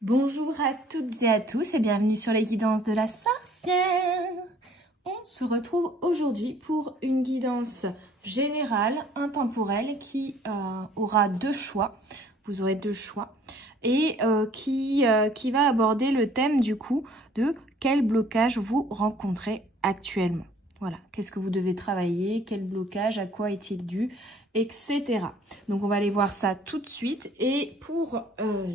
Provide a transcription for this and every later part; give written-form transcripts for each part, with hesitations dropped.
Bonjour à toutes et à tous et bienvenue sur les guidances de la sorcière. On se retrouve aujourd'hui pour une guidance générale, intemporelle qui aura deux choix. Vous aurez deux choix et qui va aborder le thème du coup de quel blocage vous rencontrez actuellement. Voilà, qu'est-ce que vous devez travailler, quel blocage, à quoi est-il dû, etc. Donc on va aller voir ça tout de suite. Et pour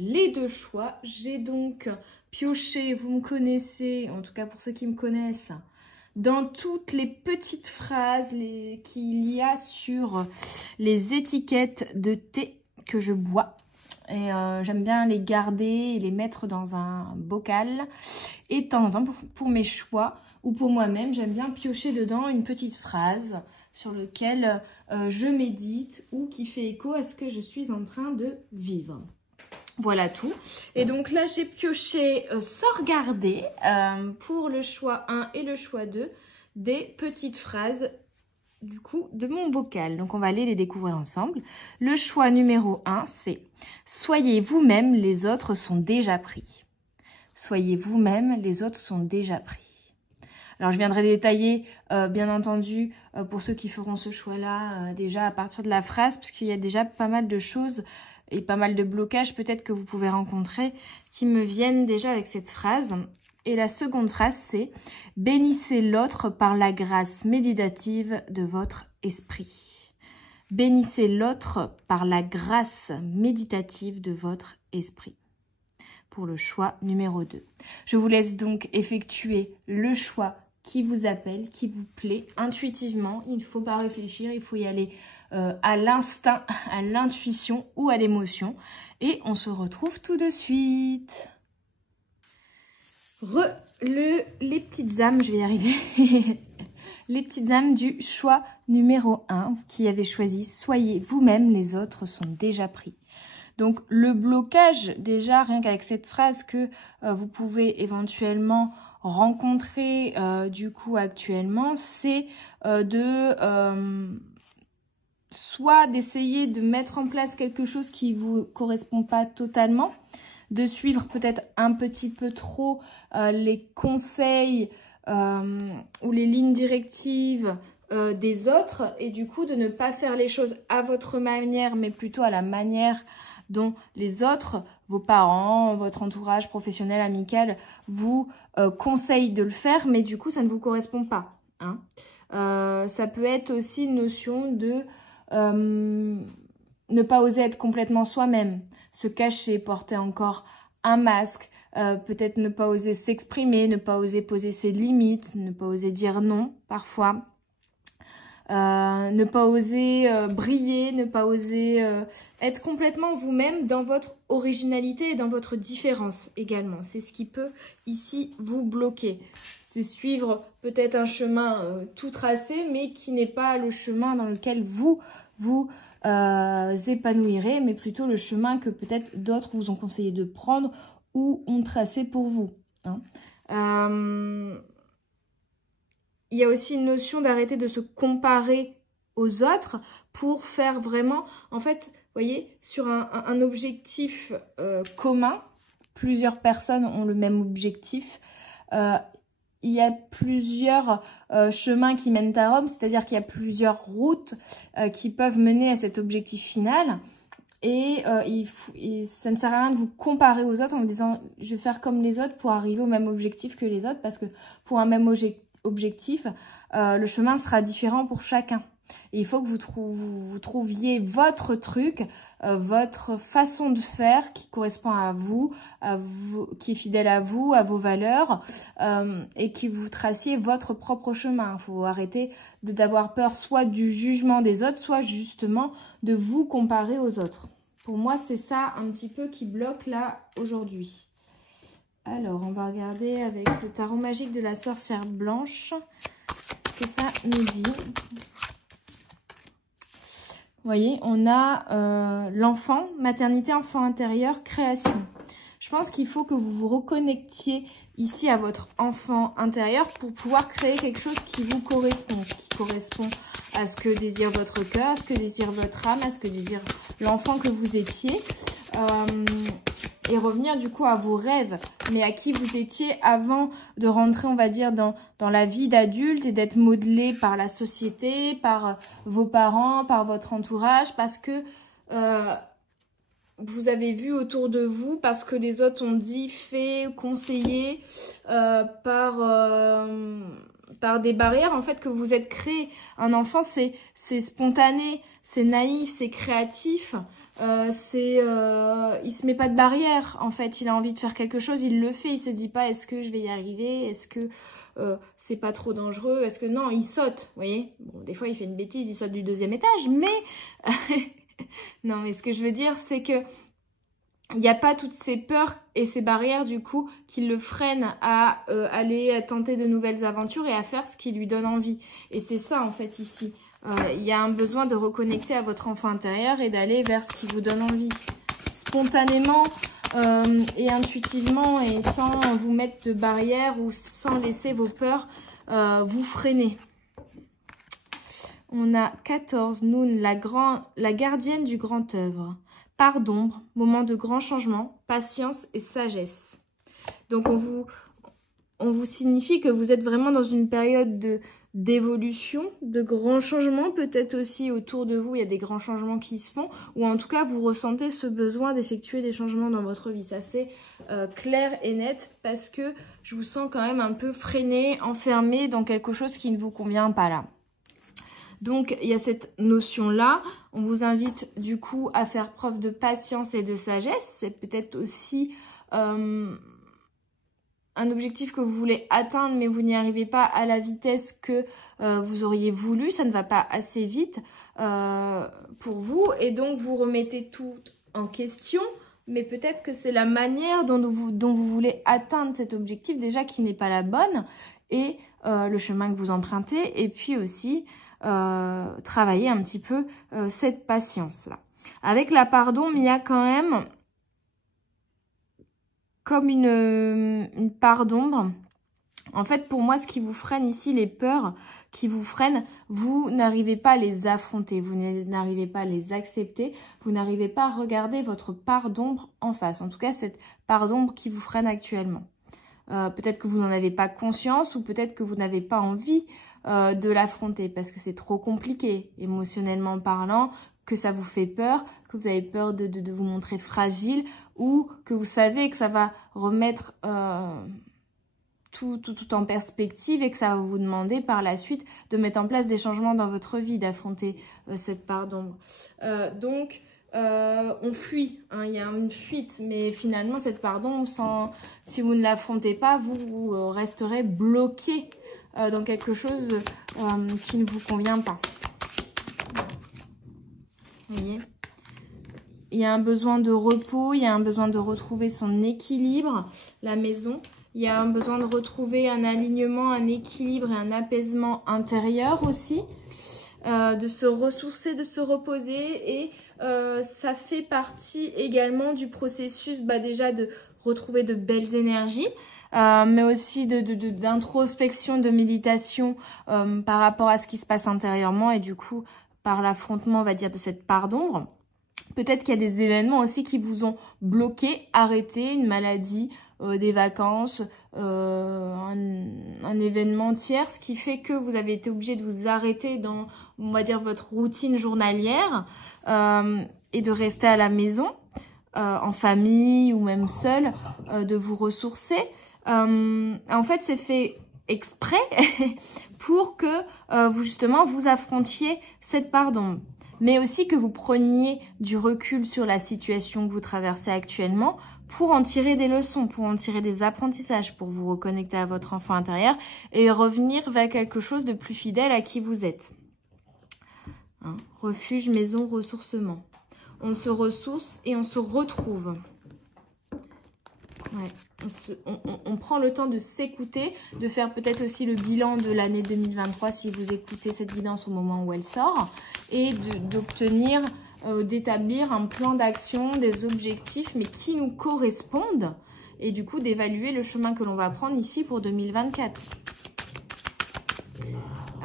les deux choix, j'ai donc pioché, vous me connaissez, en tout cas pour ceux qui me connaissent, dans toutes les petites phrases qu'il y a sur les étiquettes de thé que je bois. Et j'aime bien les garder et les mettre dans un bocal. Et de temps en temps, pour mes choix ou pour moi-même, j'aime bien piocher dedans une petite phrase sur laquelle je médite ou qui fait écho à ce que je suis en train de vivre. Voilà tout. Et donc là, j'ai pioché sans regarder pour le choix 1 et le choix 2 des petites phrases du coup de mon bocal. Donc on va aller les découvrir ensemble. Le choix numéro 1, c'est « Soyez vous-même, les autres sont déjà pris ». Soyez vous-même, les autres sont déjà pris. Alors, je viendrai détailler, bien entendu, pour ceux qui feront ce choix-là, déjà à partir de la phrase, parce qu'il y a déjà pas mal de choses et pas mal de blocages peut-être que vous pouvez rencontrer qui me viennent déjà avec cette phrase. Et la seconde phrase, c'est « Bénissez l'autre par la grâce méditative de votre esprit ». Bénissez l'autre par la grâce méditative de votre esprit. Pour le choix numéro 2. Je vous laisse donc effectuer le choix qui vous appelle, qui vous plaît intuitivement. Il ne faut pas réfléchir, il faut y aller à l'instinct, à l'intuition ou à l'émotion. Et on se retrouve tout de suite. Les petites âmes, je vais y arriver. Les petites âmes du choix numéro 1 qui avaient choisi « Soyez vous-même, les autres sont déjà pris ». Donc, le blocage, déjà, rien qu'avec cette phrase que vous pouvez éventuellement rencontrer du coup actuellement, c'est soit d'essayer de mettre en place quelque chose qui ne vous correspond pas totalement, de suivre peut-être un petit peu trop les conseils ou les lignes directives des autres et du coup de ne pas faire les choses à votre manière, mais plutôt à la manière dont les autres, vos parents, votre entourage professionnel, amical, vous conseillent de le faire, mais du coup, ça ne vous correspond pas. Hein. Ça peut être aussi une notion de ne pas oser être complètement soi-même, se cacher, porter encore un masque, peut-être ne pas oser s'exprimer, ne pas oser poser ses limites, ne pas oser dire non parfois. Ne pas oser briller, ne pas oser être complètement vous-même dans votre originalité et dans votre différence également. C'est ce qui peut ici vous bloquer. C'est suivre peut-être un chemin tout tracé, mais qui n'est pas le chemin dans lequel vous épanouirez, mais plutôt le chemin que peut-être d'autres vous ont conseillé de prendre ou ont tracé pour vous. Hein. Il y a aussi une notion d'arrêter de se comparer aux autres pour faire vraiment, en fait, vous voyez, sur un objectif commun, plusieurs personnes ont le même objectif. Il y a plusieurs chemins qui mènent à Rome, c'est-à-dire qu'il y a plusieurs routes qui peuvent mener à cet objectif final. Et ça ne sert à rien de vous comparer aux autres en vous disant « je vais faire comme les autres pour arriver au même objectif que les autres » parce que pour un même objectif, le chemin sera différent pour chacun. Et il faut que vous trouviez votre truc, votre façon de faire qui correspond à vous, qui est fidèle à vous, à vos valeurs, et qui vous traciez votre propre chemin. Il faut arrêter d'avoir peur soit du jugement des autres, soit justement de vous comparer aux autres. Pour moi, c'est ça un petit peu qui bloque là aujourd'hui. Alors, on va regarder avec le tarot magique de la sorcière blanche ce que ça nous dit. Vous voyez, on a l'enfant, maternité, enfant intérieur, création. Je pense qu'il faut que vous vous reconnectiez ici à votre enfant intérieur pour pouvoir créer quelque chose qui vous correspond, qui correspond à ce que désire votre cœur, à ce que désire votre âme, à ce que désire l'enfant que vous étiez. et revenir du coup à vos rêves, mais à qui vous étiez avant de rentrer, on va dire, dans la vie d'adulte et d'être modelé par la société, par vos parents, par votre entourage, parce que vous avez vu autour de vous, parce que les autres ont dit, fait, conseillé, par des barrières en fait que vous êtes créé. Un enfant, c'est spontané, c'est naïf, c'est créatif. Il se met pas de barrière en fait, il a envie de faire quelque chose, il le fait, il se dit pas est-ce que je vais y arriver, est-ce que c'est pas trop dangereux, est-ce que non, il saute, vous voyez. Bon, des fois il fait une bêtise, il saute du 2e étage, mais non, mais ce que je veux dire c'est que il n'y a pas toutes ces peurs et ces barrières du coup qui le freinent à aller tenter de nouvelles aventures et à faire ce qui lui donne envie. Et c'est ça en fait ici. Il y a un besoin de reconnecter à votre enfant intérieur et d'aller vers ce qui vous donne envie. Spontanément et intuitivement et sans vous mettre de barrières ou sans laisser vos peurs vous freiner. On a 14, Noun, la gardienne du grand œuvre. Part d'ombre, moment de grand changement, patience et sagesse. Donc on vous signifie que vous êtes vraiment dans une période d'évolution, de grands changements, peut-être aussi autour de vous, il y a des grands changements qui se font, ou en tout cas, vous ressentez ce besoin d'effectuer des changements dans votre vie. Ça, c'est clair et net, parce que je vous sens quand même un peu freiné, enfermé dans quelque chose qui ne vous convient pas là. Donc, il y a cette notion-là. On vous invite du coup à faire preuve de patience et de sagesse. C'est peut-être aussi un objectif que vous voulez atteindre, mais vous n'y arrivez pas à la vitesse que vous auriez voulu. Ça ne va pas assez vite pour vous. Et donc, vous remettez tout en question. Mais peut-être que c'est la manière dont vous voulez atteindre cet objectif déjà qui n'est pas la bonne. Et le chemin que vous empruntez. Et puis aussi travailler un petit peu cette patience-là. Avec la pardon, il y a quand même comme une part d'ombre. En fait, pour moi, ce qui vous freine ici, les peurs qui vous freinent, vous n'arrivez pas à les affronter, vous n'arrivez pas à les accepter, vous n'arrivez pas à regarder votre part d'ombre en face. En tout cas, cette part d'ombre qui vous freine actuellement. Peut-être que vous n'en avez pas conscience ou peut-être que vous n'avez pas envie de l'affronter parce que c'est trop compliqué, émotionnellement parlant, que ça vous fait peur, que vous avez peur de vous montrer fragile ou que vous savez que ça va remettre tout en perspective et que ça va vous demander par la suite de mettre en place des changements dans votre vie, d'affronter cette part d'ombre. Donc, on fuit, hein, il y a une fuite, mais finalement, cette part d'ombre, si vous ne l'affrontez pas, vous resterez bloqué dans quelque chose qui ne vous convient pas. Vous voyez ? Il y a un besoin de repos, il y a un besoin de retrouver son équilibre, la maison. Il y a un besoin de retrouver un alignement, un équilibre et un apaisement intérieur aussi. De se ressourcer, de se reposer et ça fait partie également du processus déjà de retrouver de belles énergies. Mais aussi d'introspection, de méditation par rapport à ce qui se passe intérieurement et du coup par l'affrontement, on va dire, de cette part d'ombre. Peut-être qu'il y a des événements aussi qui vous ont bloqué, arrêté, une maladie, des vacances, un événement tierce qui fait que vous avez été obligé de vous arrêter dans, on va dire, votre routine journalière et de rester à la maison, en famille ou même seul, de vous ressourcer. En fait, c'est fait exprès pour que vous justement vous affrontiez cette part d'ombre, mais aussi que vous preniez du recul sur la situation que vous traversez actuellement pour en tirer des leçons, pour en tirer des apprentissages, pour vous reconnecter à votre enfant intérieur et revenir vers quelque chose de plus fidèle à qui vous êtes. Hein, refuge, maison, ressourcement. On se ressource et on se retrouve. Ouais, on prend le temps de s'écouter, de faire peut-être aussi le bilan de l'année 2023 si vous écoutez cette guidance au moment où elle sort et d'obtenir, d'établir un plan d'action, des objectifs mais qui nous correspondent et du coup d'évaluer le chemin que l'on va prendre ici pour 2024.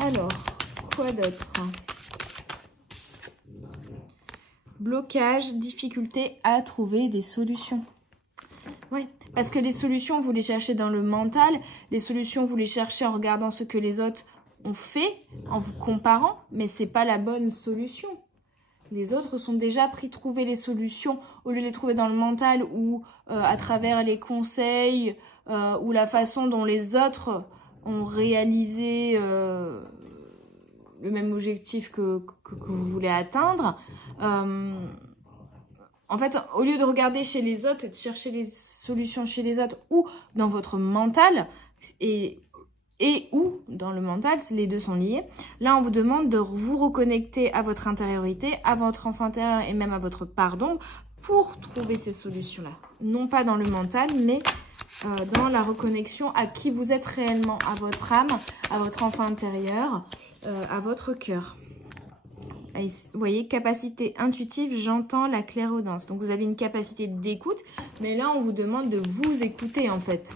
Alors, quoi d'autre ? Blocage, difficulté à trouver des solutions. Oui, parce que les solutions, vous les cherchez dans le mental. Les solutions, vous les cherchez en regardant ce que les autres ont fait, en vous comparant. Mais c'est pas la bonne solution. Les autres sont déjà pris trouver les solutions au lieu de les trouver dans le mental ou à travers les conseils ou la façon dont les autres ont réalisé le même objectif que vous voulez atteindre. En fait, au lieu de regarder chez les autres et de chercher les solutions chez les autres ou dans votre mental et ou dans le mental, les deux sont liés. Là, on vous demande de vous reconnecter à votre intériorité, à votre enfant intérieur et même à votre pardon pour trouver ces solutions-là. Non pas dans le mental, mais dans la reconnexion à qui vous êtes réellement, à votre âme, à votre enfant intérieur, à votre cœur. Vous voyez, capacité intuitive, j'entends la clairaudance. Donc, vous avez une capacité d'écoute, mais là, on vous demande de vous écouter, en fait.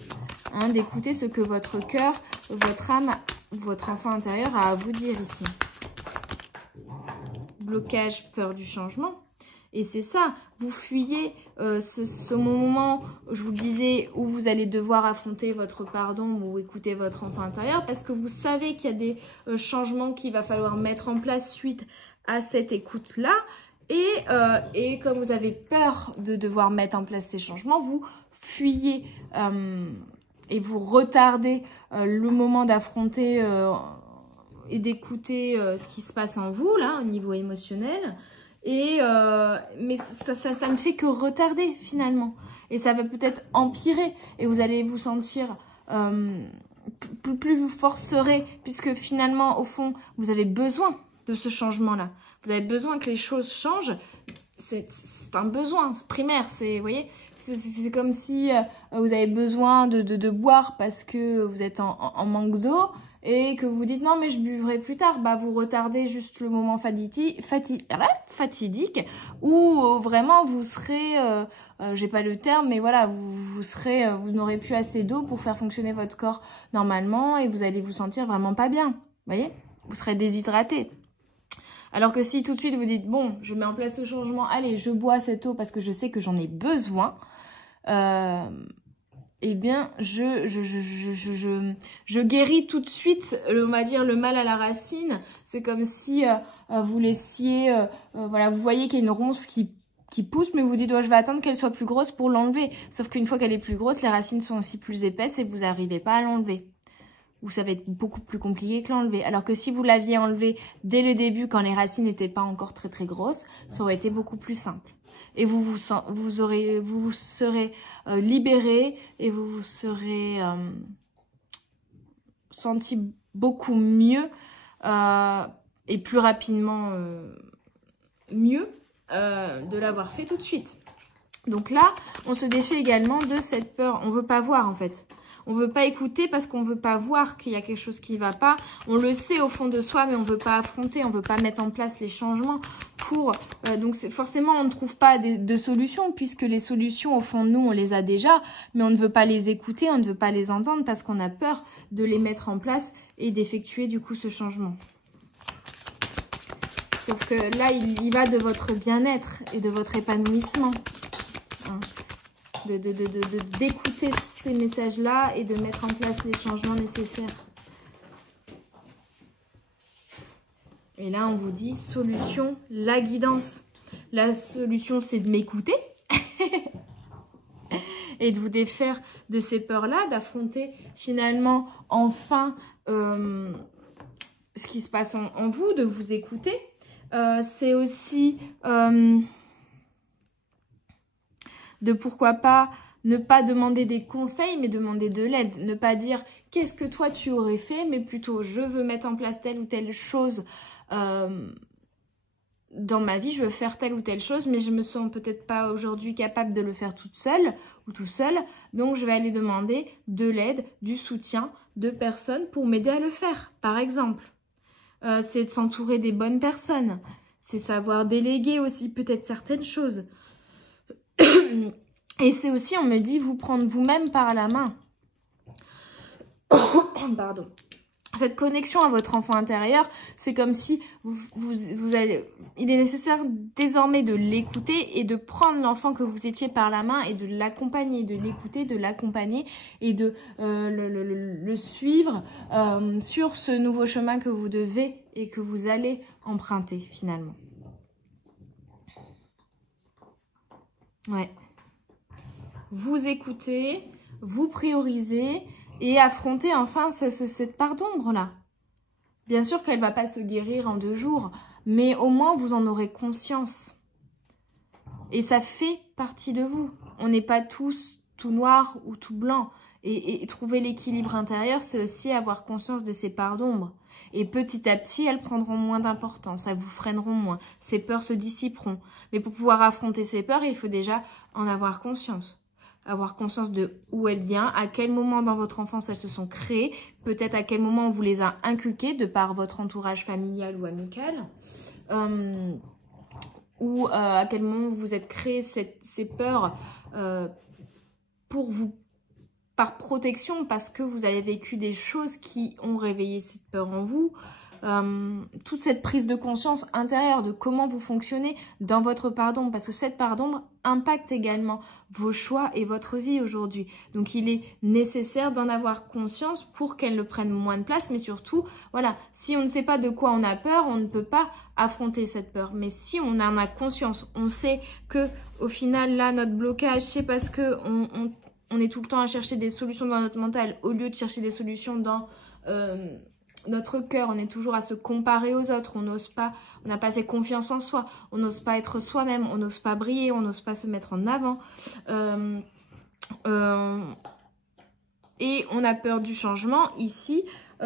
Hein, d'écouter ce que votre cœur, votre âme, votre enfant intérieur a à vous dire ici. Blocage, peur du changement. Et c'est ça, vous fuyez ce moment, je vous le disais, où vous allez devoir affronter votre pardon ou écouter votre enfant intérieur parce que vous savez qu'il y a des changements qu'il va falloir mettre en place suite à cette écoute-là. Et comme vous avez peur de devoir mettre en place ces changements, vous fuyez et vous retardez le moment d'affronter et d'écouter ce qui se passe en vous, là, au niveau émotionnel. Mais ça ne fait que retarder finalement. Et ça va peut-être empirer. Et vous allez vous sentir plus vous forcerez. Puisque finalement, au fond, vous avez besoin de ce changement-là. Vous avez besoin que les choses changent. C'est un besoin primaire. Vous voyez, c'est comme si vous avez besoin de boire parce que vous êtes en manque d'eau. Et que vous dites non mais je buvrai plus tard, bah vous retardez juste le moment fatidique où vraiment vous serez, j'ai pas le terme, mais voilà, vous n'aurez plus assez d'eau pour faire fonctionner votre corps normalement et vous allez vous sentir vraiment pas bien, vous voyez, vous serez déshydraté. Alors que si tout de suite vous dites bon, je mets en place ce changement, allez, je bois cette eau parce que je sais que j'en ai besoin. Eh bien, je guéris tout de suite, on va dire, le mal à la racine. C'est comme si vous laissiez, voilà, vous voyez qu'il y a une ronce qui pousse, mais vous dites, oh, je vais attendre qu'elle soit plus grosse pour l'enlever. Sauf qu'une fois qu'elle est plus grosse, les racines sont aussi plus épaisses et vous n'arrivez pas à l'enlever. Ou ça va être beaucoup plus compliqué que l'enlever. Alors que si vous l'aviez enlevé dès le début, quand les racines n'étaient pas encore très très grosses, ça aurait été beaucoup plus simple. Et vous serez libéré et vous vous serez senti beaucoup mieux et plus rapidement mieux de l'avoir fait tout de suite. Donc là, on se défait également de cette peur. On ne veut pas voir en fait. On ne veut pas écouter parce qu'on ne veut pas voir qu'il y a quelque chose qui ne va pas. On le sait au fond de soi, mais on ne veut pas affronter, on ne veut pas mettre en place les changements pour... donc forcément, on ne trouve pas de solutions puisque les solutions, au fond de nous, on les a déjà, mais on ne veut pas les écouter, on ne veut pas les entendre parce qu'on a peur de les mettre en place et d'effectuer du coup ce changement. Sauf que là, il va de votre bien-être et de votre épanouissement. Hein. D'écouter ces messages-là et de mettre en place les changements nécessaires. Et là, on vous dit solution, la guidance. La solution, c'est de m'écouter et de vous défaire de ces peurs-là, d'affronter finalement enfin ce qui se passe en vous, de vous écouter. C'est aussi... de pourquoi pas ne pas demander des conseils, mais demander de l'aide. Ne pas dire qu'est-ce que toi tu aurais fait, mais plutôt je veux mettre en place telle ou telle chose dans ma vie, je veux faire telle ou telle chose, mais je me sens peut-être pas aujourd'hui capable de le faire toute seule ou tout seul. Donc je vais aller demander de l'aide, du soutien de personnes pour m'aider à le faire, par exemple. C'est de s'entourer des bonnes personnes. C'est savoir déléguer aussi peut-être certaines choses. Et c'est aussi, on me dit, vous prendre vous-même par la main. Pardon. cette connexion à votre enfant intérieur, c'est comme si il est nécessaire désormais de l'écouter et de prendre l'enfant que vous étiez par la main et de l'accompagner, de l'écouter, de l'accompagner et de le suivre sur ce nouveau chemin que vous devez et que vous allez emprunter finalement. Ouais. Vous écoutez, vous priorisez et affronter enfin cette part d'ombre-là. Bien sûr qu'elle ne va pas se guérir en 2 jours, mais au moins vous en aurez conscience. Et ça fait partie de vous. On n'est pas tous tout noir ou tout blanc. Et trouver l'équilibre intérieur, c'est aussi avoir conscience de ces parts d'ombre. Et petit à petit, elles prendront moins d'importance, elles vous freineront moins. Ces peurs se dissiperont. Mais pour pouvoir affronter ces peurs, il faut déjà en avoir conscience. Avoir conscience de où elles viennent, à quel moment dans votre enfance elles se sont créées, peut-être à quel moment on vous les a inculquées de par votre entourage familial ou amical, ou à quel moment vous vous êtes créé ces peurs pour vous, par protection, parce que vous avez vécu des choses qui ont réveillé cette peur en vous. Toute cette prise de conscience intérieure de comment vous fonctionnez dans votre part d'ombre, parce que cette part d'ombre impacte également vos choix et votre vie aujourd'hui. Donc il est nécessaire d'en avoir conscience pour qu'elle ne prenne moins de place, mais surtout, voilà, si on ne sait pas de quoi on a peur, on ne peut pas affronter cette peur. Mais si on en a conscience, on sait que au final, là, notre blocage, c'est parce que on est tout le temps à chercher des solutions dans notre mental, au lieu de chercher des solutions dans notre cœur. On est toujours à se comparer aux autres, on n'ose pas, on n'a pas assez confiance en soi, on n'ose pas être soi-même, on n'ose pas briller, on n'ose pas se mettre en avant. Et on a peur du changement. Ici, et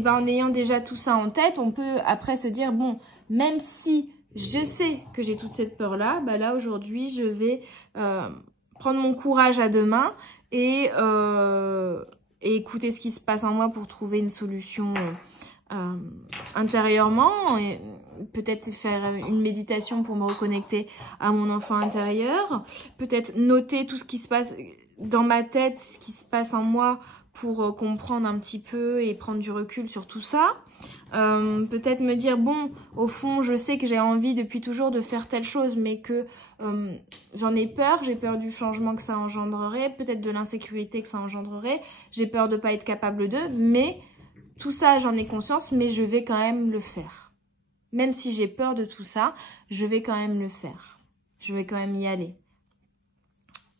ben en ayant déjà tout ça en tête, on peut après se dire, bon, même si je sais que j'ai toute cette peur-là, bah là aujourd'hui, je vais prendre mon courage à 2 mains et écouter ce qui se passe en moi pour trouver une solution intérieurement, et peut-être faire une méditation pour me reconnecter à mon enfant intérieur, peut-être noter tout ce qui se passe dans ma tête, ce qui se passe en moi pour comprendre un petit peu et prendre du recul sur tout ça. Peut-être me dire, bon, au fond, je sais que j'ai envie depuis toujours de faire telle chose, mais que j'en ai peur, j'ai peur du changement que ça engendrerait, peut-être de l'insécurité que ça engendrerait, j'ai peur de ne pas être capable de, mais tout ça, j'en ai conscience, mais je vais quand même le faire. Même si j'ai peur de tout ça, je vais quand même le faire. Je vais quand même y aller.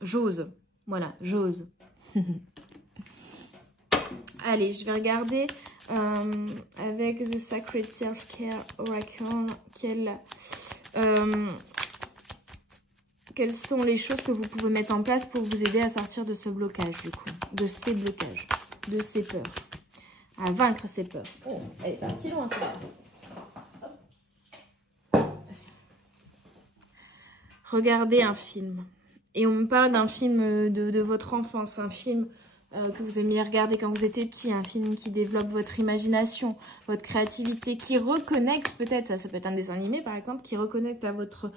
J'ose. Voilà, j'ose. Allez, je vais regarder avec The Sacred Self-Care Oracle quelles sont les choses que vous pouvez mettre en place pour vous aider à sortir de ce blocage, du coup, de ces blocages, de ces peurs, à vaincre ces peurs. Oh, elle est partie loin, celle-là. Regardez un film. Et on me parle d'un film de votre enfance, un film que vous aimiez regarder quand vous étiez petit, un film qui développe votre imagination, votre créativité, qui reconnecte peut-être, ça peut être un dessin animé par exemple, qui reconnecte à votre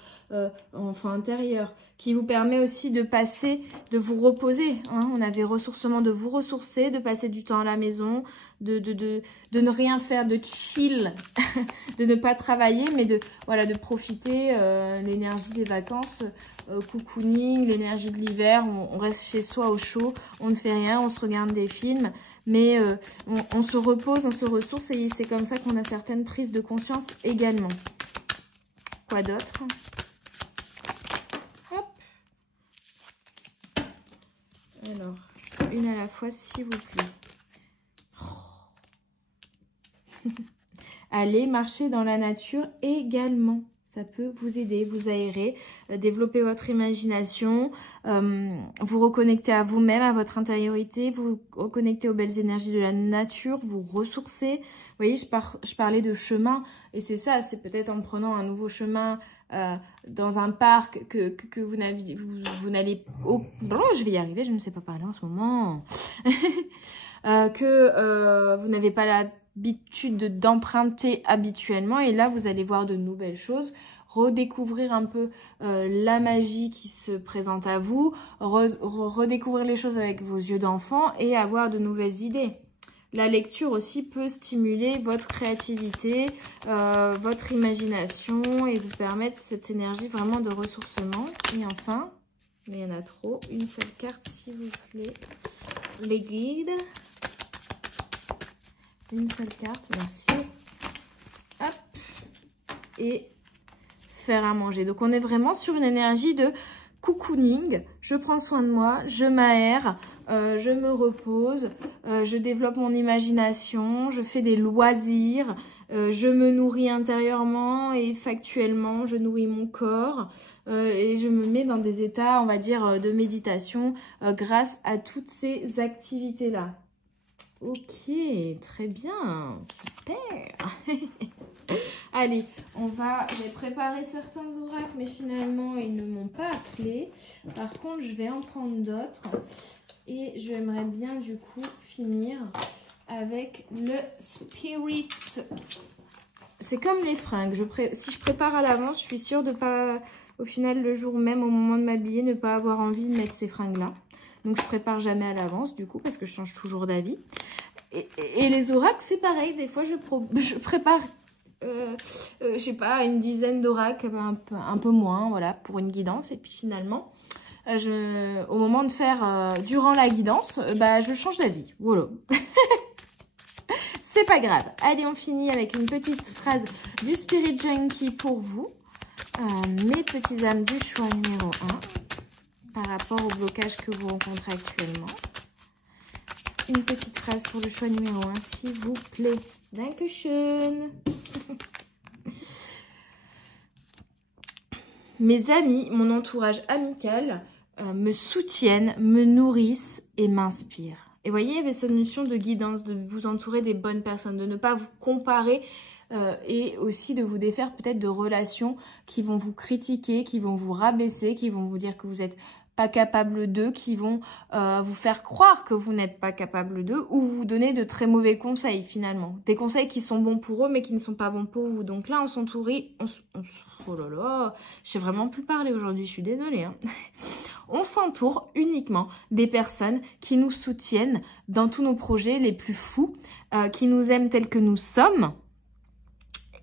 enfant intérieur, qui vous permet aussi de passer, de vous reposer. Hein. On avait ressourcement, de vous ressourcer, de passer du temps à la maison, de ne rien faire, de chill, de ne pas travailler, mais de profiter l'énergie des vacances, cocooning, l'énergie de l'hiver, on reste chez soi au chaud, on ne fait rien, on se regarde des films, mais on se repose, on se ressource et c'est comme ça qu'on a certaines prises de conscience également. Quoi d'autre? Hop. Alors, une à la fois s'il vous plaît. Allez marcher dans la nature également. Ça peut vous aider, vous aérer, développer votre imagination, vous reconnecter à vous-même, à votre intériorité, vous reconnecter aux belles énergies de la nature, vous ressourcer. Vous voyez, je parlais de chemin et c'est ça, c'est peut-être en prenant un nouveau chemin dans un parc que vous n'allez... Oh, je vais y arriver, je ne sais pas parler en ce moment. Que vous n'avez pas l'habitude d'emprunter habituellement et là vous allez voir de nouvelles choses, redécouvrir un peu la magie qui se présente à vous, redécouvrir les choses avec vos yeux d'enfant et avoir de nouvelles idées. la lecture aussi peut stimuler votre créativité, votre imagination et vous permettre cette énergie vraiment de ressourcement. Et enfin, mais il y en a trop, une seule carte s'il vous plaît. Les guides. Une seule carte, merci. Hop. Et faire à manger. Donc on est vraiment sur une énergie de cocooning. Je prends soin de moi, je m'aère, je me repose, je développe mon imagination, je fais des loisirs, je me nourris intérieurement et factuellement, je nourris mon corps et je me mets dans des états, on va dire, de méditation grâce à toutes ces activités-là. Ok, très bien, super. Allez, j'ai préparé certains oracles, mais finalement, ils ne m'ont pas appelé. Par contre, je vais en prendre d'autres. Et j'aimerais bien, du coup, finir avec le Spirit. C'est comme les fringues. Si je prépare à l'avance, je suis sûre de pas, au final, le jour même, au moment de m'habiller, ne pas avoir envie de mettre ces fringues-là. Donc, je prépare jamais à l'avance, du coup, parce que je change toujours d'avis. Et les oracles, c'est pareil. Des fois, je prépare... je sais pas, une dizaine d'oracles, un peu moins, voilà, pour une guidance. Et puis finalement, au moment de faire, durant la guidance, je change d'avis. Voilà. C'est pas grave. Allez, on finit avec une petite phrase du Spirit Junkie pour vous. Mes petits âmes du choix numéro 1, par rapport au blocage que vous rencontrez actuellement. Une petite phrase pour le choix numéro 1, s'il vous plaît. Dankeschön. Mes amis, mon entourage amical me soutiennent, me nourrissent et m'inspirent. Et voyez, il y avait cette notion de guidance, de vous entourer des bonnes personnes, de ne pas vous comparer et aussi de vous défaire peut-être de relations qui vont vous critiquer, qui vont vous rabaisser, qui vont vous dire que vous êtes pas capable d'eux, qui vont vous faire croire que vous n'êtes pas capable d'eux ou vous donner de très mauvais conseils finalement. Des conseils qui sont bons pour eux mais qui ne sont pas bons pour vous. Donc là, on s'entoure... Oh là là, je sais vraiment plus parler aujourd'hui, je suis désolée. Hein. On s'entoure uniquement des personnes qui nous soutiennent dans tous nos projets les plus fous, qui nous aiment tels que nous sommes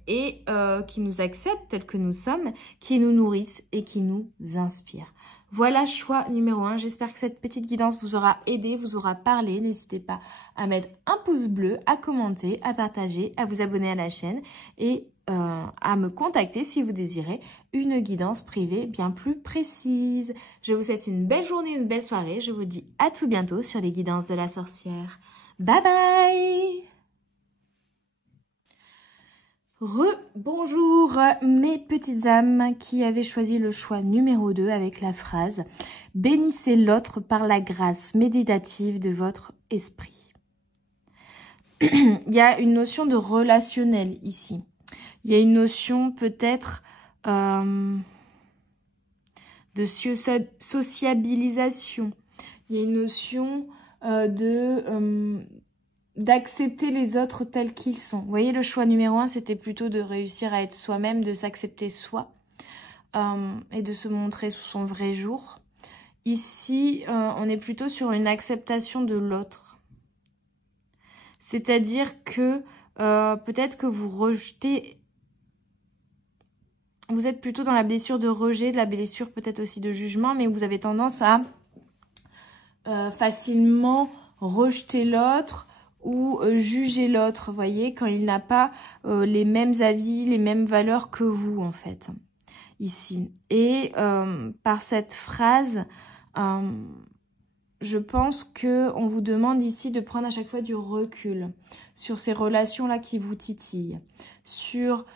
et qui nous acceptent tels que nous sommes, qui nous nourrissent et qui nous inspirent. Voilà, choix numéro 1. J'espère que cette petite guidance vous aura aidé, vous aura parlé. N'hésitez pas à mettre un pouce bleu, à commenter, à partager, à vous abonner à la chaîne et à me contacter si vous désirez une guidance privée bien plus précise. Je vous souhaite une belle journée, une belle soirée. Je vous dis à tout bientôt sur les guidances de la sorcière. Bye bye! Bonjour mes petites âmes qui avaient choisi le choix numéro 2 avec la phrase « Bénissez l'autre par la grâce méditative de votre esprit ». Il y a une notion de relationnel ici. Il y a une notion peut-être de sociabilisation. Il y a une notion d'accepter les autres tels qu'ils sont. Vous voyez, le choix numéro 1, c'était plutôt de réussir à être soi-même, de s'accepter soi et de se montrer sous son vrai jour. Ici, on est plutôt sur une acceptation de l'autre. C'est-à-dire que peut-être que vous rejetez... Vous êtes plutôt dans la blessure de rejet, de la blessure peut-être aussi de jugement, mais vous avez tendance à facilement rejeter l'autre, ou juger l'autre, vous voyez, quand il n'a pas les mêmes avis, les mêmes valeurs que vous, en fait, ici. Et par cette phrase, je pense qu'on vous demande ici de prendre à chaque fois du recul sur ces relations-là qui vous titillent, sur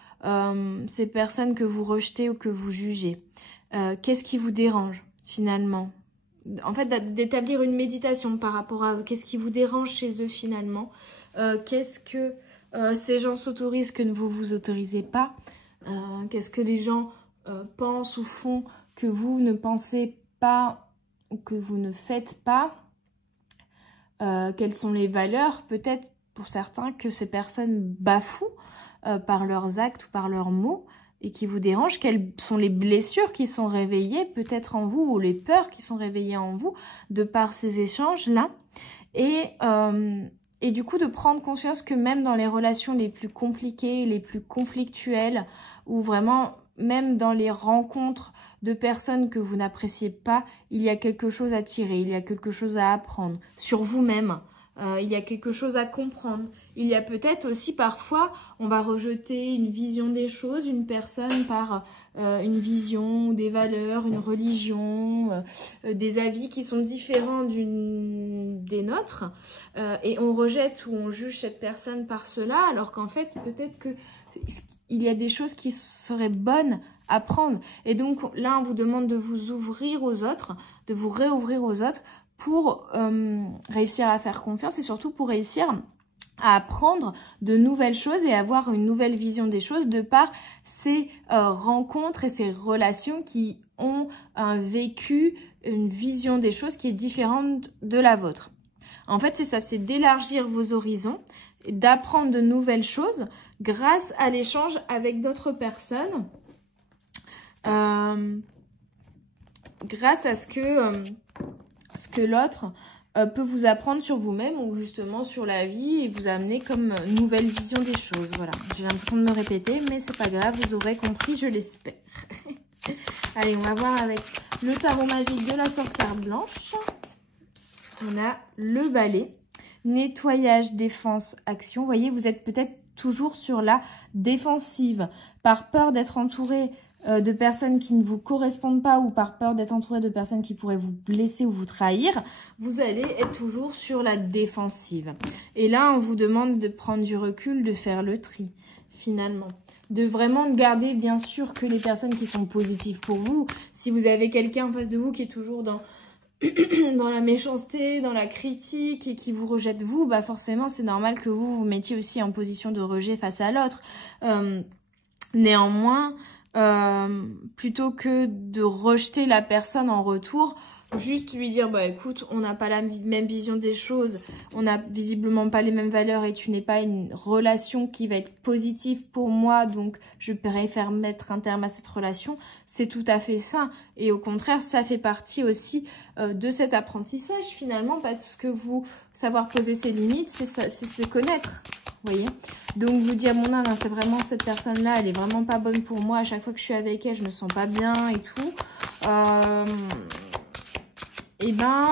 ces personnes que vous rejetez ou que vous jugez. Qu'est-ce qui vous dérange, finalement ? En fait, d'établir une méditation par rapport à qu'est-ce qui vous dérange chez eux finalement. Qu'est-ce que ces gens s'autorisent que vous ne vous autorisez pas. Qu'est-ce que les gens pensent ou font que vous ne pensez pas ou que vous ne faites pas. Quelles sont les valeurs peut-être pour certains que ces personnes bafouent par leurs actes ou par leurs mots. Et qui vous dérange, quelles sont les blessures qui sont réveillées peut-être en vous ou les peurs qui sont réveillées en vous de par ces échanges-là. Et Et du coup, de prendre conscience que même dans les relations les plus compliquées, les plus conflictuelles, ou vraiment même dans les rencontres de personnes que vous n'appréciez pas, il y a quelque chose à tirer, il y a quelque chose à apprendre sur vous-même. Il y a quelque chose à comprendre. Il y a peut-être aussi parfois, on va rejeter une vision des choses, une personne par une vision, des valeurs, une religion, des avis qui sont différents des nôtres. Et on rejette ou on juge cette personne par cela, alors qu'en fait, peut-être que il y a des choses qui seraient bonnes à prendre. Et donc là, on vous demande de vous ouvrir aux autres, de vous réouvrir aux autres, pour réussir à faire confiance et surtout pour réussir à apprendre de nouvelles choses et avoir une nouvelle vision des choses de par ces rencontres et ces relations qui ont vécu une vision des choses qui est différente de la vôtre. En fait, c'est ça, c'est d'élargir vos horizons, d'apprendre de nouvelles choses grâce à l'échange avec d'autres personnes, grâce à ce que l'autre peut vous apprendre sur vous-même ou justement sur la vie et vous amener comme nouvelle vision des choses. Voilà, j'ai l'impression de me répéter, mais c'est pas grave, vous aurez compris, je l'espère. Allez, on va voir avec le tarot magique de la sorcière blanche. On a le balai, nettoyage, défense, action. Vous voyez, vous êtes peut-être toujours sur la défensive, par peur d'être entouré de personnes qui ne vous correspondent pas ou par peur d'être entouré de personnes qui pourraient vous blesser ou vous trahir, vous allez être toujours sur la défensive. Et là, on vous demande de prendre du recul, de faire le tri, finalement. De vraiment garder, bien sûr, que les personnes qui sont positives pour vous. Si vous avez quelqu'un en face de vous qui est toujours dans la méchanceté, dans la critique et qui vous rejette vous, bah forcément, c'est normal que vous vous mettiez aussi en position de rejet face à l'autre. Néanmoins, plutôt que de rejeter la personne en retour, juste lui dire bah écoute, on n'a pas la même vision des choses, on n'a visiblement pas les mêmes valeurs et tu n'es pas une relation qui va être positive pour moi, donc je préfère mettre un terme à cette relation. C'est tout à fait ça, et au contraire ça fait partie aussi de cet apprentissage finalement, parce que savoir poser ses limites, c'est se connaître. Vous voyez, donc vous dire bon non, c'est vraiment cette personne là, elle est vraiment pas bonne pour moi, à chaque fois que je suis avec elle je me sens pas bien et tout, et ben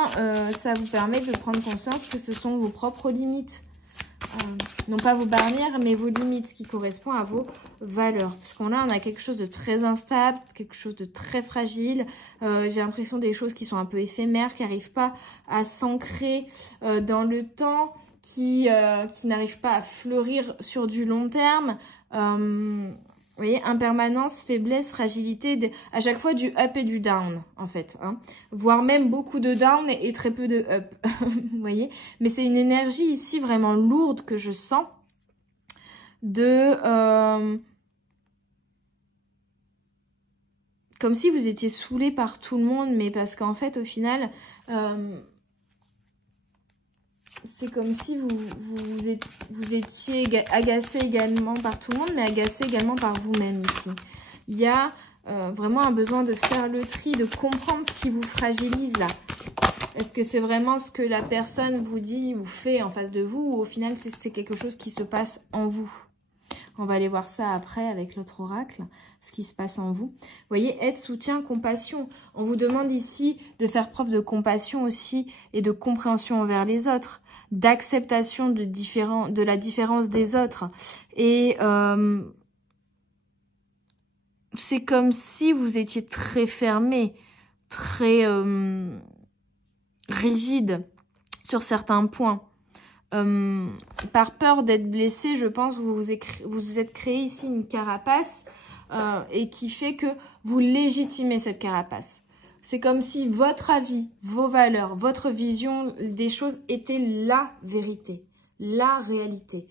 ça vous permet de prendre conscience que ce sont vos propres limites, non pas vos barrières mais vos limites, ce qui correspond à vos valeurs, parce qu'on a quelque chose de très instable, quelque chose de très fragile. J'ai l'impression des choses qui sont un peu éphémères, qui n'arrivent pas à s'ancrer dans le temps, qui n'arrivent pas à fleurir sur du long terme. Vous voyez, impermanence, faiblesse, fragilité, à chaque fois du up et du down, en fait. Hein. Voire même beaucoup de down et très peu de up. Vous voyez, mais c'est une énergie ici vraiment lourde que je sens comme si vous étiez saoulé par tout le monde, mais parce qu'en fait, au final... c'est comme si vous étiez agacé également par tout le monde, mais agacé également par vous-même ici. Il y a vraiment un besoin de faire le tri, de comprendre ce qui vous fragilise là. Est-ce que c'est vraiment ce que la personne vous dit ou fait en face de vous, ou au final c'est quelque chose qui se passe en vous? On va aller voir ça après avec l'autre oracle, ce qui se passe en vous. Vous voyez, aide, soutien, compassion. On vous demande ici de faire preuve de compassion aussi et de compréhension envers les autres, d'acceptation de la différence des autres. Et c'est comme si vous étiez très fermé, très rigide sur certains points. Par peur d'être blessé, je pense que vous êtes créé ici une carapace et qui fait que vous légitimez cette carapace. C'est comme si votre avis, vos valeurs, votre vision des choses était la vérité, la réalité.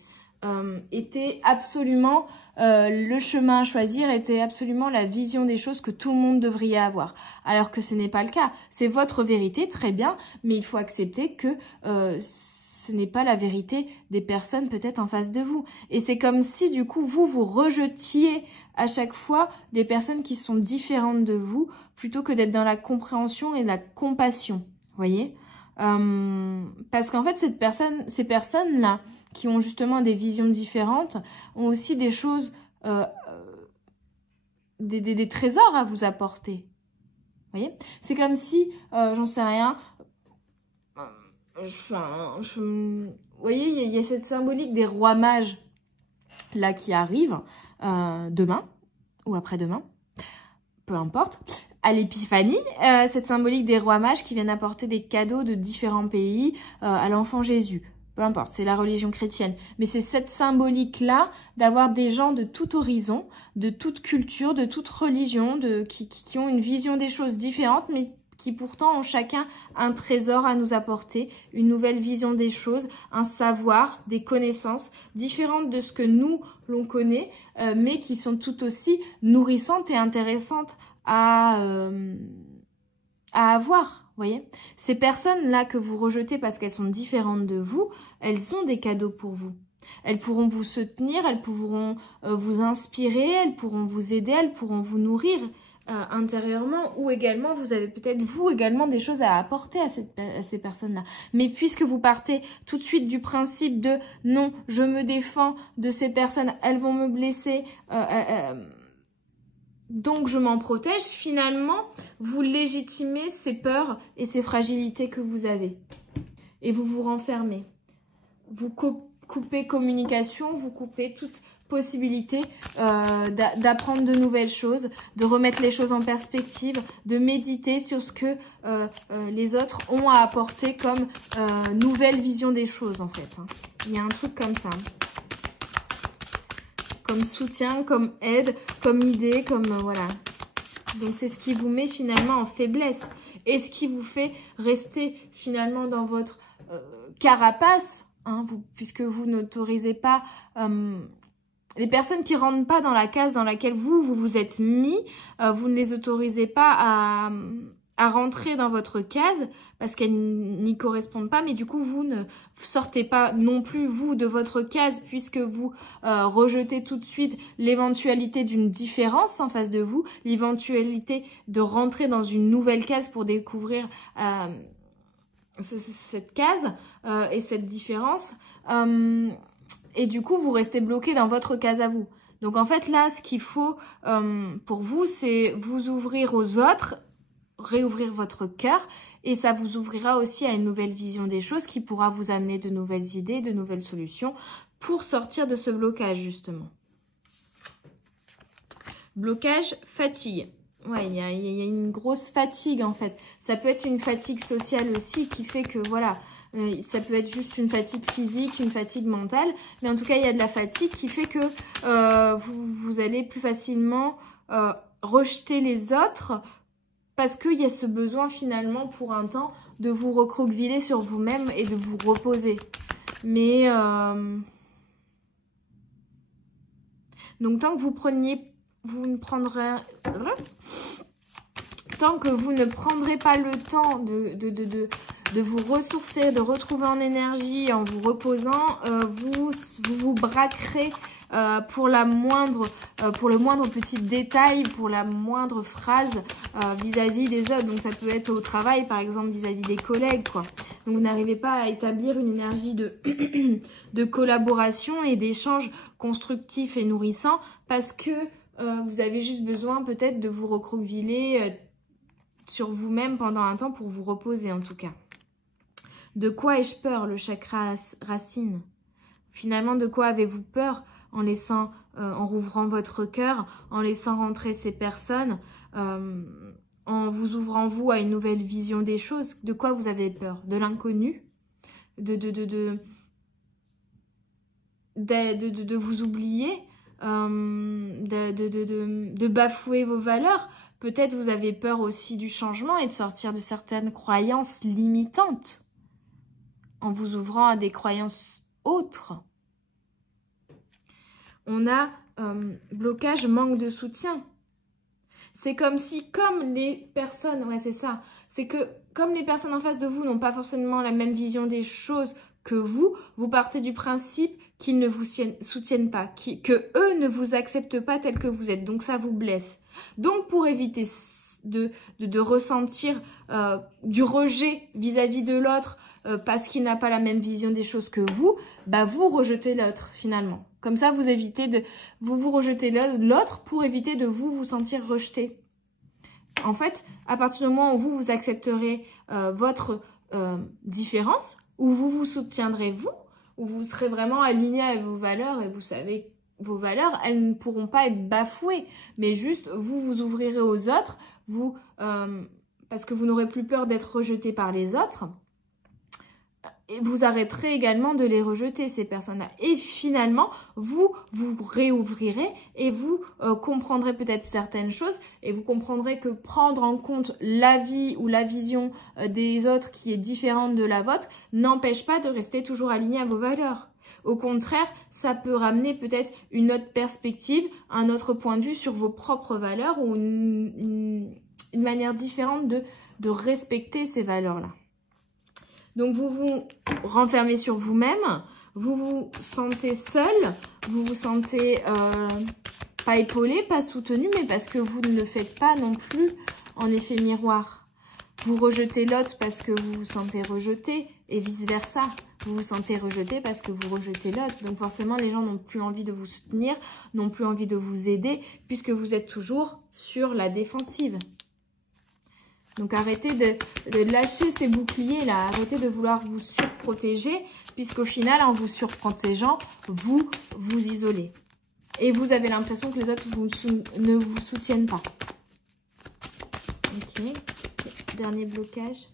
Était absolument le chemin à choisir, était absolument la vision des choses que tout le monde devrait avoir. Alors que ce n'est pas le cas. C'est votre vérité, très bien, mais il faut accepter que... ce n'est pas la vérité des personnes peut-être en face de vous. Et c'est comme si du coup vous rejetiez à chaque fois des personnes qui sont différentes de vous, plutôt que d'être dans la compréhension et la compassion. Vous voyez, Parce qu'en fait, ces personnes-là, qui ont justement des visions différentes, ont aussi des choses, des trésors à vous apporter. Vous voyez? C'est comme si, j'en sais rien, vous voyez, il y a cette symbolique des rois mages, là, qui arrivent demain, ou après-demain, peu importe, à l'épiphanie, cette symbolique des rois mages qui viennent apporter des cadeaux de différents pays à l'enfant Jésus. Peu importe, c'est la religion chrétienne. Mais c'est cette symbolique-là d'avoir des gens de tout horizon, de toute culture, de toute religion, qui ont une vision des choses différentes, mais qui pourtant ont chacun un trésor à nous apporter, une nouvelle vision des choses, un savoir, des connaissances différentes de ce que nous, l'on connaît, mais qui sont tout aussi nourrissantes et intéressantes à avoir. Voyez, ces personnes-là que vous rejetez parce qu'elles sont différentes de vous, elles ont des cadeaux pour vous. Elles pourront vous soutenir, elles pourront vous inspirer, elles pourront vous aider, elles pourront vous nourrir intérieurement, ou également vous avez peut-être vous également des choses à apporter à ces personnes-là. Mais puisque vous partez tout de suite du principe de non, je me défends de ces personnes, elles vont me blesser, donc je m'en protège, finalement, vous légitimez ces peurs et ces fragilités que vous avez. Et vous vous renfermez. Vous coupez communication, vous coupez toute possibilité d'apprendre de nouvelles choses, de remettre les choses en perspective, de méditer sur ce que les autres ont à apporter comme nouvelle vision des choses, en fait. Hein. Il y a un truc comme ça. Comme soutien, comme aide, comme idée, comme voilà. Donc c'est ce qui vous met finalement en faiblesse et ce qui vous fait rester finalement dans votre carapace, hein, puisque vous n'autorisez pas les personnes qui rentrent pas dans la case dans laquelle vous vous êtes mis, vous ne les autorisez pas à rentrer dans votre case parce qu'elles n'y correspondent pas, mais du coup vous ne sortez pas non plus vous de votre case puisque vous rejetez tout de suite l'éventualité d'une différence en face de vous, l'éventualité de rentrer dans une nouvelle case pour découvrir cette case et cette différence, et du coup vous restez bloqué dans votre case à vous. Donc en fait là ce qu'il faut pour vous, c'est vous ouvrir aux autres, réouvrir votre cœur, et ça vous ouvrira aussi à une nouvelle vision des choses qui pourra vous amener de nouvelles idées, de nouvelles solutions pour sortir de ce blocage justement. Blocage, fatigue. Ouais, il y a une grosse fatigue en fait. Ça peut être une fatigue sociale aussi qui fait que voilà, ça peut être juste une fatigue physique, une fatigue mentale, mais en tout cas il y a de la fatigue qui fait que vous allez plus facilement rejeter les autres. Parce qu'il y a ce besoin finalement pour un temps de vous recroqueviller sur vous-même et de vous reposer. Mais donc tant que tant que vous ne prendrez pas le temps de vous ressourcer, de retrouver en énergie en vous reposant, vous braquerez pour le moindre petit détail, pour la moindre phrase vis-à-vis des autres. Donc ça peut être au travail par exemple vis-à-vis des collègues, quoi. Donc vous n'arrivez pas à établir une énergie de collaboration et d'échange constructif et nourrissant parce que vous avez juste besoin peut-être de vous recroqueviller sur vous-même pendant un temps pour vous reposer en tout cas. De quoi ai-je peur? Le chakra racine. Finalement, de quoi avez-vous peur en rouvrant votre cœur, en laissant rentrer ces personnes, en vous ouvrant vous à une nouvelle vision des choses? De quoi vous avez peur? De l'inconnu? De vous oublier? De bafouer vos valeurs? Peut-être vous avez peur aussi du changement et de sortir de certaines croyances limitantes en vous ouvrant à des croyances autres. On a blocage, manque de soutien. C'est comme si, comme les personnes, ouais c'est ça, c'est que comme les personnes en face de vous n'ont pas forcément la même vision des choses que vous partez du principe qu'ils ne vous soutiennent pas, que eux ne vous acceptent pas tel que vous êtes. Donc ça vous blesse. Donc pour éviter de ressentir du rejet vis-à-vis de l'autre parce qu'il n'a pas la même vision des choses que vous, bah vous rejetez l'autre finalement. Comme ça, vous évitez de vous rejetez l'autre pour éviter de vous sentir rejeté. En fait, à partir du moment où vous accepterez votre différence, où vous vous soutiendrez vous, où vous serez vraiment aligné avec vos valeurs et vous savez vos valeurs, elles ne pourront pas être bafouées, mais juste vous vous ouvrirez aux autres, parce que vous n'aurez plus peur d'être rejeté par les autres. Et vous arrêterez également de les rejeter, ces personnes-là. Et finalement, vous réouvrirez et vous comprendrez peut-être certaines choses et vous comprendrez que prendre en compte l'avis ou la vision des autres qui est différente de la vôtre n'empêche pas de rester toujours aligné à vos valeurs. Au contraire, ça peut ramener peut-être une autre perspective, un autre point de vue sur vos propres valeurs ou une manière différente de respecter ces valeurs-là. Donc, vous vous renfermez sur vous-même, vous vous sentez seul, vous vous sentez pas épaulé, pas soutenu, mais parce que vous ne le faites pas non plus en effet miroir. Vous rejetez l'autre parce que vous vous sentez rejeté et vice-versa. Vous vous sentez rejeté parce que vous rejetez l'autre. Donc, forcément, les gens n'ont plus envie de vous soutenir, n'ont plus envie de vous aider puisque vous êtes toujours sur la défensive. Donc, arrêtez de lâcher ces boucliers-là. Arrêtez de vouloir vous surprotéger, puisqu'au final, en vous surprotégeant, vous vous isolez. Et vous avez l'impression que les autres ne vous soutiennent pas. Ok. Dernier blocage.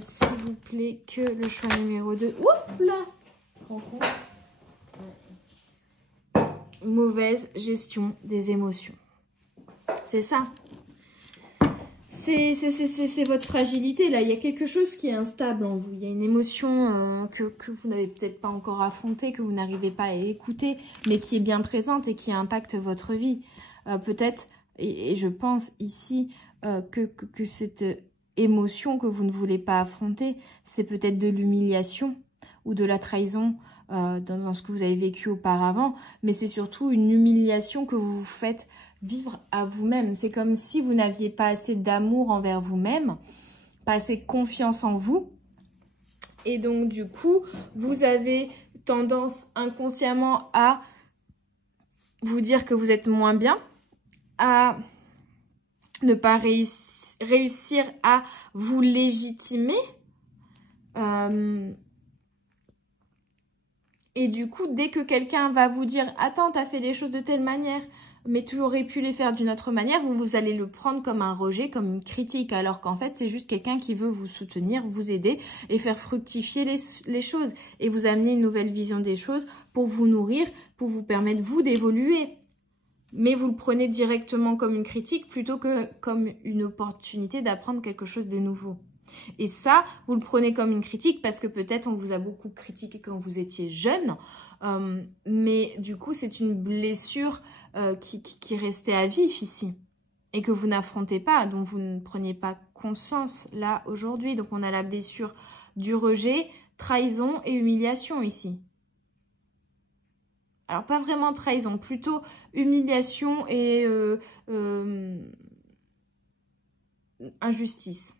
S'il vous plaît, que le choix numéro 2. Oups là. Mauvaise gestion des émotions. C'est ça. C'est votre fragilité, là. Il y a quelque chose qui est instable en vous. Il y a une émotion que vous n'avez peut-être pas encore affrontée, que vous n'arrivez pas à écouter, mais qui est bien présente et qui impacte votre vie. Peut-être, et je pense ici que cette émotion que vous ne voulez pas affronter, c'est peut-être de l'humiliation ou de la trahison dans ce que vous avez vécu auparavant. Mais c'est surtout une humiliation que vous vous faites vivre à vous-même. C'est comme si vous n'aviez pas assez d'amour envers vous-même, pas assez de confiance en vous. Et donc, du coup, vous avez tendance inconsciemment à vous dire que vous êtes moins bien, à ne pas réussir à vous légitimer. Et du coup, dès que quelqu'un va vous dire « Attends, t'as fait les choses de telle manière », mais tu aurais pu les faire d'une autre manière, vous allez le prendre comme un rejet, comme une critique, alors qu'en fait, c'est juste quelqu'un qui veut vous soutenir, vous aider et faire fructifier les choses et vous amener une nouvelle vision des choses pour vous nourrir, pour vous permettre, vous, d'évoluer. Mais vous le prenez directement comme une critique plutôt que comme une opportunité d'apprendre quelque chose de nouveau. Et ça, vous le prenez comme une critique parce que peut-être on vous a beaucoup critiqué quand vous étiez jeune, mais du coup, c'est une blessure qui restait à vif ici et que vous n'affrontez pas, dont vous ne preniez pas conscience là aujourd'hui. Donc, on a la blessure du rejet, trahison et humiliation ici. Alors, pas vraiment trahison, plutôt humiliation et injustice.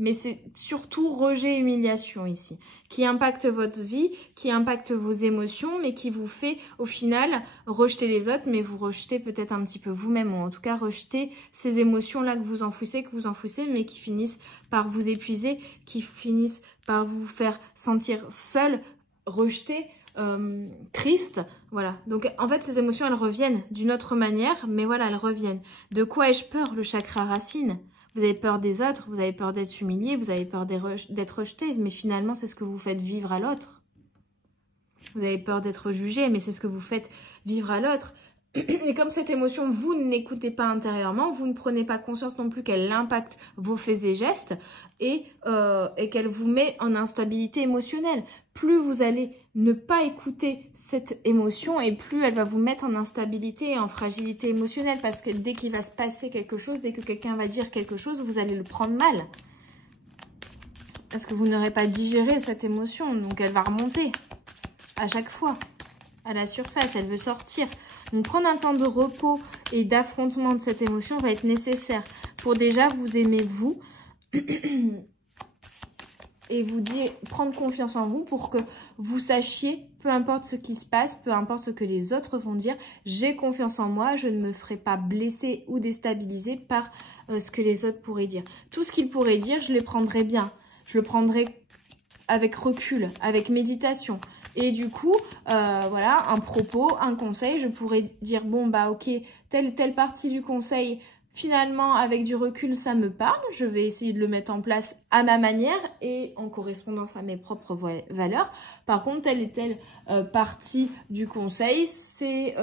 Mais c'est surtout rejet et humiliation ici, qui impacte votre vie, qui impacte vos émotions, mais qui vous fait au final rejeter les autres, mais vous rejetez peut-être un petit peu vous-même, ou en tout cas rejeter ces émotions-là que vous enfouissez, mais qui finissent par vous épuiser, qui finissent par vous faire sentir seul, rejeté, triste. Voilà, donc en fait ces émotions elles reviennent d'une autre manière, mais voilà, elles reviennent. De quoi ai-je peur? Le chakra racine. Vous avez peur des autres, vous avez peur d'être humilié, vous avez peur d'être rejeté, mais finalement, c'est ce que vous faites vivre à l'autre. Vous avez peur d'être jugé, mais c'est ce que vous faites vivre à l'autre. Et comme cette émotion, vous ne l'écoutez pas intérieurement, vous ne prenez pas conscience non plus qu'elle impacte vos faits et gestes et qu'elle vous met en instabilité émotionnelle. Plus vous allez ne pas écouter cette émotion et plus elle va vous mettre en instabilité et en fragilité émotionnelle parce que dès qu'il va se passer quelque chose, dès que quelqu'un va dire quelque chose, vous allez le prendre mal. Parce que vous n'aurez pas digéré cette émotion, donc elle va remonter à chaque fois à la surface, elle veut sortir. Donc prendre un temps de repos et d'affrontement de cette émotion va être nécessaire pour déjà vous aimer vous et vous dire, prendre confiance en vous pour que vous sachiez, peu importe ce qui se passe, peu importe ce que les autres vont dire, j'ai confiance en moi, je ne me ferai pas blesser ou déstabiliser par ce que les autres pourraient dire. Tout ce qu'ils pourraient dire, je les prendrai bien. Je le prendrai avec recul, avec méditation. Et du coup, voilà, un propos, un conseil, je pourrais dire, bon, bah ok, telle partie du conseil, finalement, avec du recul, ça me parle. Je vais essayer de le mettre en place à ma manière et en correspondance à mes propres valeurs. Par contre, telle et telle partie du conseil, c'est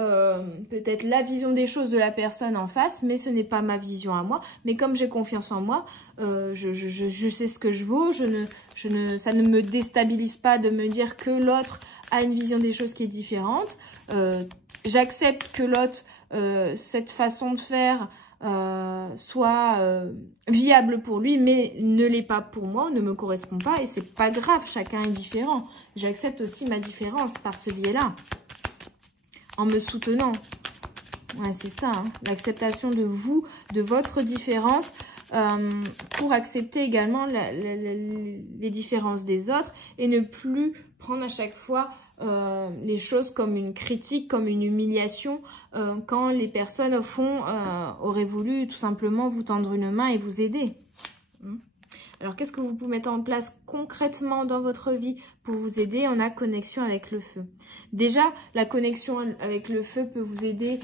peut-être la vision des choses de la personne en face, mais ce n'est pas ma vision à moi. Mais comme j'ai confiance en moi, je sais ce que je vaux. Ça ne me déstabilise pas de me dire que l'autre a une vision des choses qui est différente. J'accepte que l'autre, cette façon de faire, soit viable pour lui, mais ne l'est pas pour moi, ne me correspond pas, et c'est pas grave, chacun est différent. J'accepte aussi ma différence par ce biais-là, en me soutenant. Ouais, c'est ça, hein, l'acceptation de vous, de votre différence, pour accepter également les différences des autres et ne plus prendre à chaque fois les choses comme une critique, comme une humiliation, quand les personnes au fond auraient voulu tout simplement vous tendre une main et vous aider. Alors qu'est-ce que vous pouvez mettre en place concrètement dans votre vie pour vous aider? On a connexion avec le feu. Déjà, la connexion avec le feu peut vous aider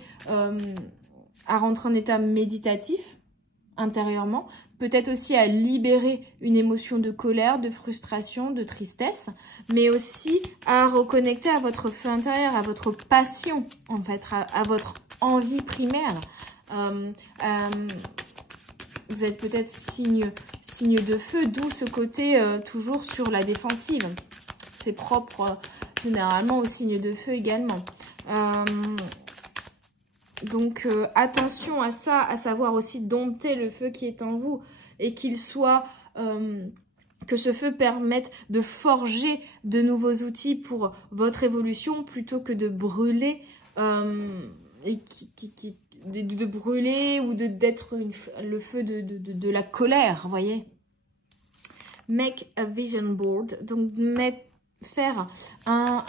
à rentrer en état méditatif intérieurement, peut-être aussi à libérer une émotion de colère, de frustration, de tristesse, mais aussi à reconnecter à votre feu intérieur, à votre passion, en fait, à votre envie primaire. Vous êtes peut-être signe de feu, d'où ce côté toujours sur la défensive. C'est propre généralement au signe de feu également. Donc, attention à ça, à savoir aussi dompter le feu qui est en vous et qu'il soit, que ce feu permette de forger de nouveaux outils pour votre évolution plutôt que de brûler et de brûler ou d'être le feu de la colère, vous voyez. Make a vision board, donc faire un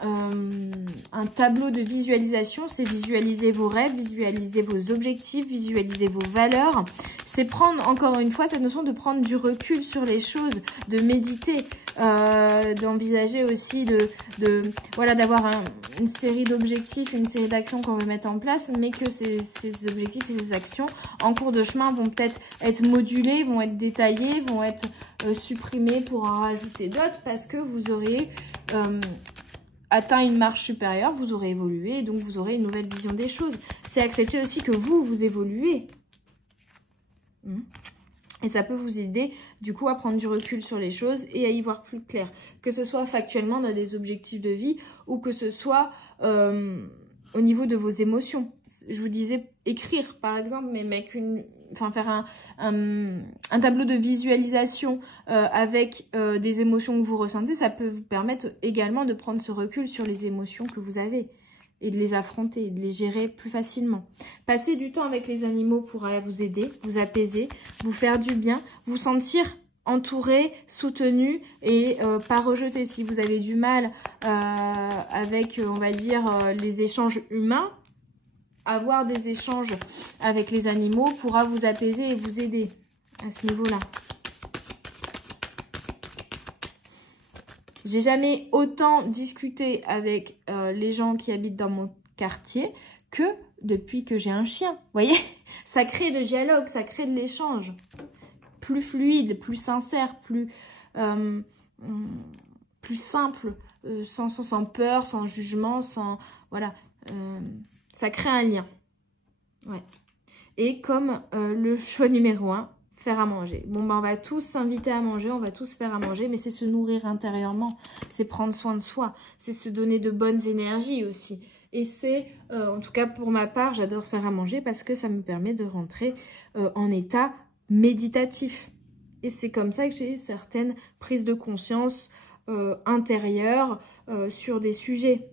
tableau de visualisation, c'est visualiser vos rêves, visualiser vos objectifs, visualiser vos valeurs. C'est prendre, encore une fois, cette notion de prendre du recul sur les choses, de méditer, d'envisager aussi voilà, d'avoir une série d'objectifs, une série d'actions qu'on veut mettre en place, mais que ces objectifs et ces actions, en cours de chemin, vont peut-être être modulés, vont être détaillés, vont être supprimés pour en rajouter d'autres, parce que vous aurez atteint une marche supérieure, vous aurez évolué, et donc vous aurez une nouvelle vision des choses. C'est accepter aussi que vous évoluez. Et ça peut vous aider, du coup, à prendre du recul sur les choses et à y voir plus clair. Que ce soit factuellement dans des objectifs de vie ou que ce soit au niveau de vos émotions. Je vous disais écrire, par exemple, mais faire un tableau de visualisation avec des émotions que vous ressentez, ça peut vous permettre également de prendre ce recul sur les émotions que vous avez et de les affronter, de les gérer plus facilement. Passer du temps avec les animaux pourra vous aider, vous apaiser, vous faire du bien, vous sentir entouré, soutenu et pas rejeté. Si vous avez du mal avec, on va dire, les échanges humains, avoir des échanges avec les animaux pourra vous apaiser et vous aider à ce niveau-là. J'ai jamais autant discuté avec les gens qui habitent dans mon quartier que depuis que j'ai un chien. Vous voyez, ça crée le dialogue, ça crée de l'échange. Plus fluide, plus sincère, plus simple, sans peur, sans jugement, sans... Voilà, ça crée un lien. Ouais. Et comme le choix numéro 1, faire à manger. Bon, ben, on va tous s'inviter à manger, on va tous faire à manger, mais c'est se nourrir intérieurement, c'est prendre soin de soi, c'est se donner de bonnes énergies aussi. Et c'est, en tout cas pour ma part, j'adore faire à manger parce que ça me permet de rentrer en état méditatif. Et c'est comme ça que j'ai certaines prises de conscience intérieures sur des sujets,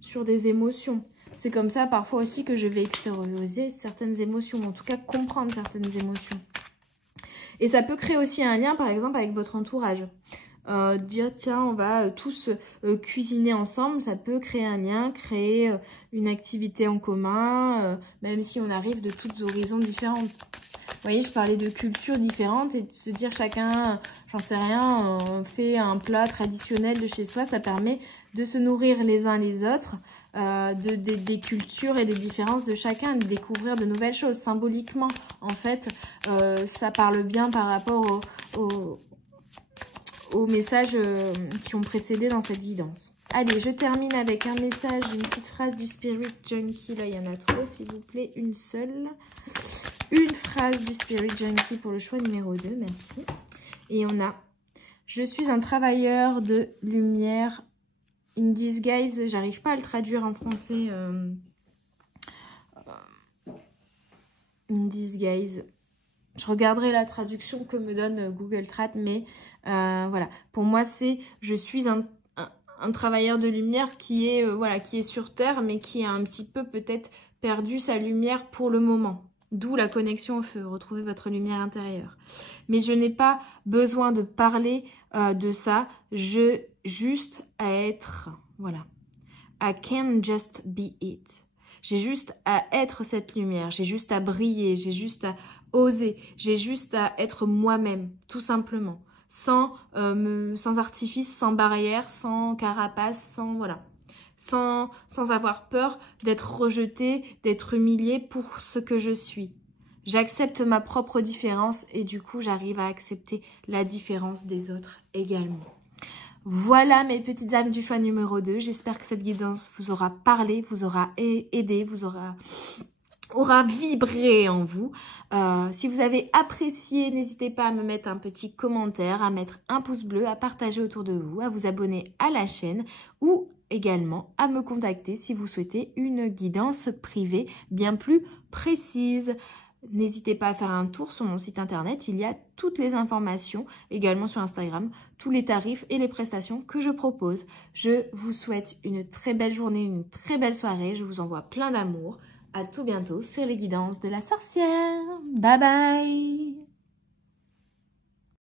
sur des émotions. C'est comme ça parfois aussi que je vais extérioriser certaines émotions, en tout cas comprendre certaines émotions. Et ça peut créer aussi un lien, par exemple, avec votre entourage. Dire, tiens, on va tous cuisiner ensemble, ça peut créer un lien, créer une activité en commun, même si on arrive de toutes horizons différentes. Vous voyez, je parlais de cultures différentes et de se dire chacun, j'en sais rien, on fait un plat traditionnel de chez soi, ça permet de se nourrir les uns les autres, des cultures et des différences de chacun, de découvrir de nouvelles choses. Symboliquement, en fait, ça parle bien par rapport aux messages qui ont précédé dans cette guidance. Allez, je termine avec un message, une petite phrase du Spirit Junkie. Là, il y en a trop, s'il vous plaît, une seule. Une phrase du Spirit Junkie pour le choix numéro 2, merci. Et on a « Je suis un travailleur de lumière in disguise ». J'arrive pas à le traduire en français. In disguise. Je regarderai la traduction que me donne Google Trad, mais voilà. Pour moi, c'est « Je suis un travailleur de lumière qui est, voilà, qui est sur Terre, mais qui a un petit peu peut-être perdu sa lumière pour le moment. » D'où la connexion au feu, retrouver votre lumière intérieure. Mais je n'ai pas besoin de parler de ça, juste à être, voilà. I can just be it. J'ai juste à être cette lumière, j'ai juste à briller, j'ai juste à oser, j'ai juste à être moi-même, tout simplement. Sans artifice, sans barrière, sans carapace, sans, voilà. Sans avoir peur d'être rejetée, d'être humiliée pour ce que je suis. J'accepte ma propre différence et du coup, j'arrive à accepter la différence des autres également. Voilà mes petites âmes du choix numéro 2. J'espère que cette guidance vous aura parlé, vous aura aidé, vous aura vibré en vous. Si vous avez apprécié, n'hésitez pas à me mettre un petit commentaire, à mettre un pouce bleu, à partager autour de vous, à vous abonner à la chaîne ou également à me contacter si vous souhaitez une guidance privée bien plus précise. N'hésitez pas à faire un tour sur mon site internet, il y a toutes les informations, également sur Instagram, tous les tarifs et les prestations que je propose. Je vous souhaite une très belle journée, une très belle soirée, je vous envoie plein d'amour. À tout bientôt sur les guidances de la sorcière. Bye bye!